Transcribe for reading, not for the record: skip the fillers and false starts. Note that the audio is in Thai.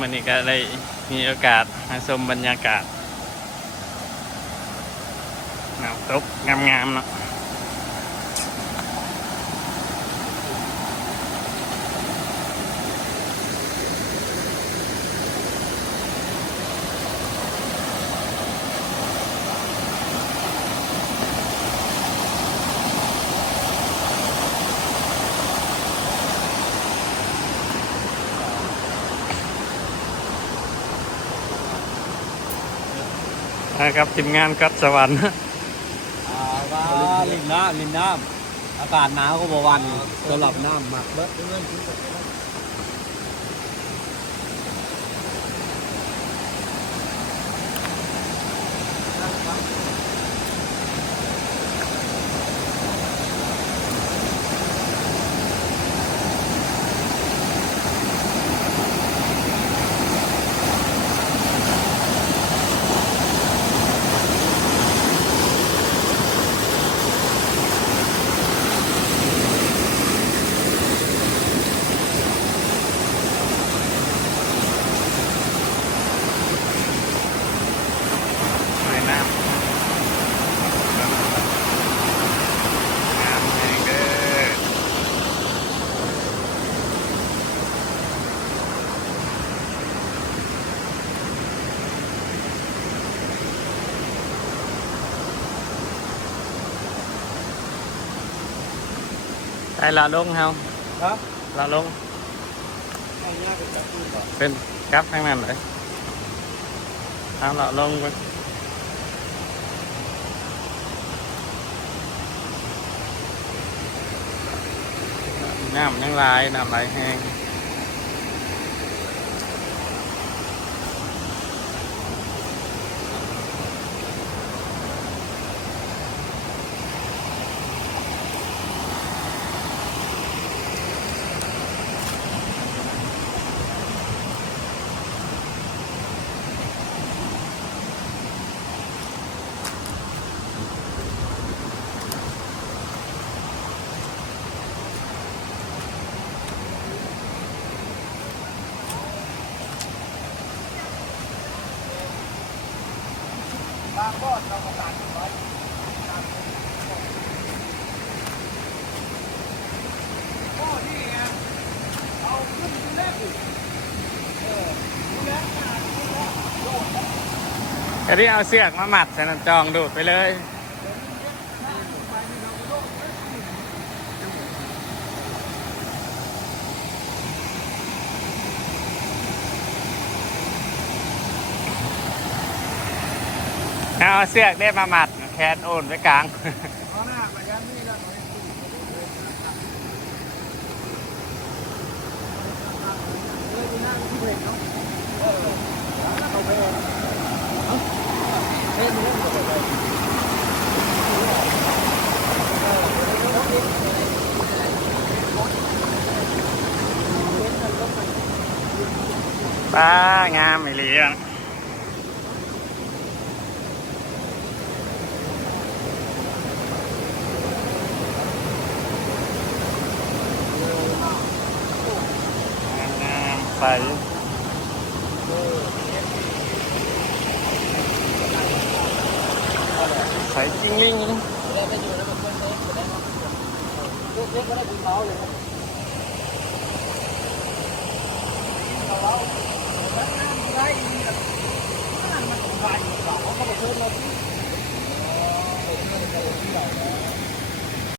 มันนี่ก็ได้มีโอกาสมาชมบรรยากาศน้ำตกงามๆเนาะนะครับทีมงานกัดสวรรค์ว่าริมน้ำอากาศหนาวก็บ่วันสำหรับน้ำหมักเบิดในน้ำงามแห่งเด้อไปละลงเฮา ครับ ละลง ไอ้ย่าเป็นจักรบ่ เป็นกราฟทั้งนั้นเลยเอาละลงไปน้ำยังไหลน้ำไหลแห้งบางบ่อนเราก็ตัดไว้โอ้นี่ไงเอาขึ้นดูแลดิดูแลขนาดนี้แล้วโดดแล้ว อันนี้เอาเสือกมาหมัดใส่น้ำจองดูดไปเลยเอาเสือกได้มาหมัดแคนโอนไว้กลาง เอาหน้ามายันนี่แล้วป้างามอีหลีอ่ะงามใสใสจริงมิ่ง ลูกเล็กก็ได้ถึงเขาเลยเราได้มันไปเขาก็ไปเชิญเราที่